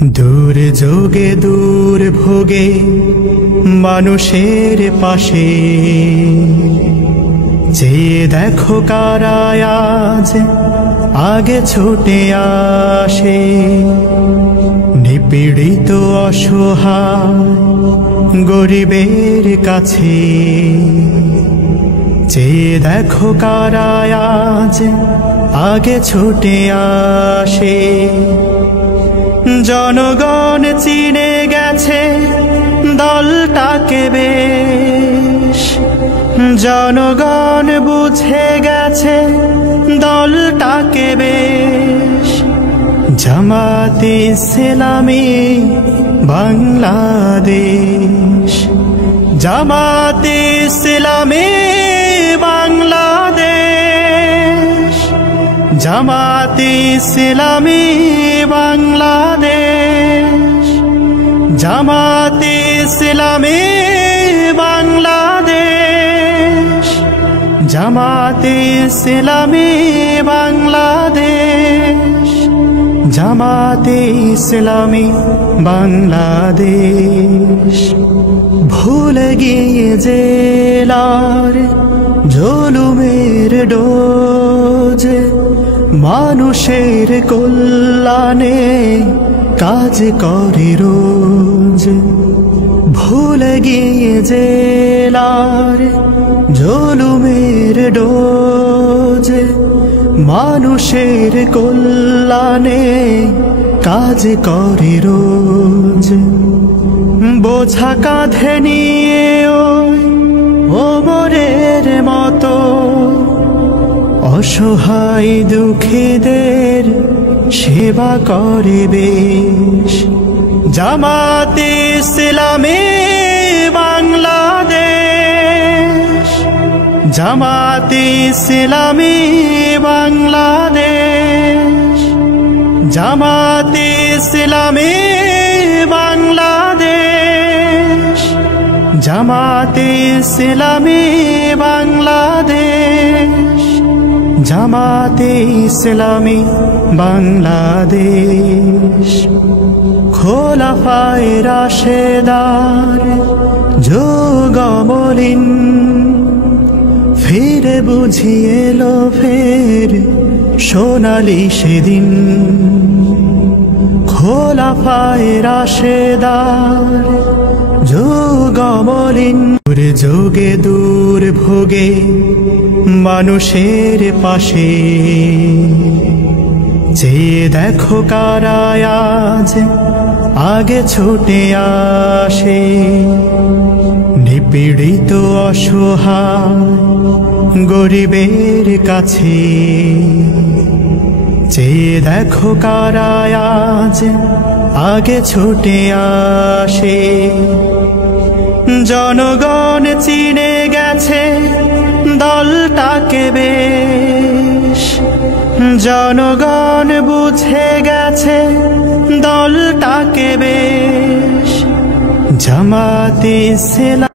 দূর যোগে দূর ভোগে মানুষের পাশে যে দেখো কারা আজ আগে ছুটে আসে। নিপীড়িত অসহায় গরিবের কাছে যে দেখো কারা আজ আগে ছুটে আসে। জনগণ চিনে গেছে দলটাকে বেশ, জনগণ বুঝে গেছে দলটাকে বেশ। জামাতে ইসলামী বাংলাদেশ, জামাতে ইসলামী বাংলাদেশ, জামাতে ইসলামী বাংলাদেশ, জামাতে ইসলামী বাংলাদেশ, জামাতে ইসলামী বাংলাদেশ, জামাতে ইসলামী বাংলাদেশ। ভুলে গিয়ে জেলার জুলুমের ডোজ, মানুষের কল্যাণে কাজ করে রোজ। ভুলে গিয়ে জেলার জুলুমের ডোজ, মানুষের কল্যাণে কাজ করে রোজ। বোঝা কাঁধে নিয়ে ওমরের মতো অসহায় দুঃখীদের সেবা করে বেশ। জামাতে ইসলামী বাংলাদেশ, জামাতে ইসলামী বাংলাদেশ, জামাতে ইসলামী বাংলাদেশ, জামাতে ইসলামী বাংলাদেশ, জামাতে ইসলামী বাংলাদেশ। খোলাফায়ে রাশেদার যুগমলিন ফিরে বুঝিয়ে এলো ফের সোনালি সেদিন। খোলাফায়ে রাশেদার যুগমলিন, দূর যোগে দূর ভোগে মানুষের পাশে যে দেখো কারা আজ আগে ছুটে আসে। নিপীড়িত অসহায় গরিবের কাছে যে দেখো কারা আজ আগে ছুটে আসে। জনগণ চিনে গেছে দলটাকে বেশ, জনগণ বুঝে গেছে দলটাকে বেশ। জামাতে ইসলামী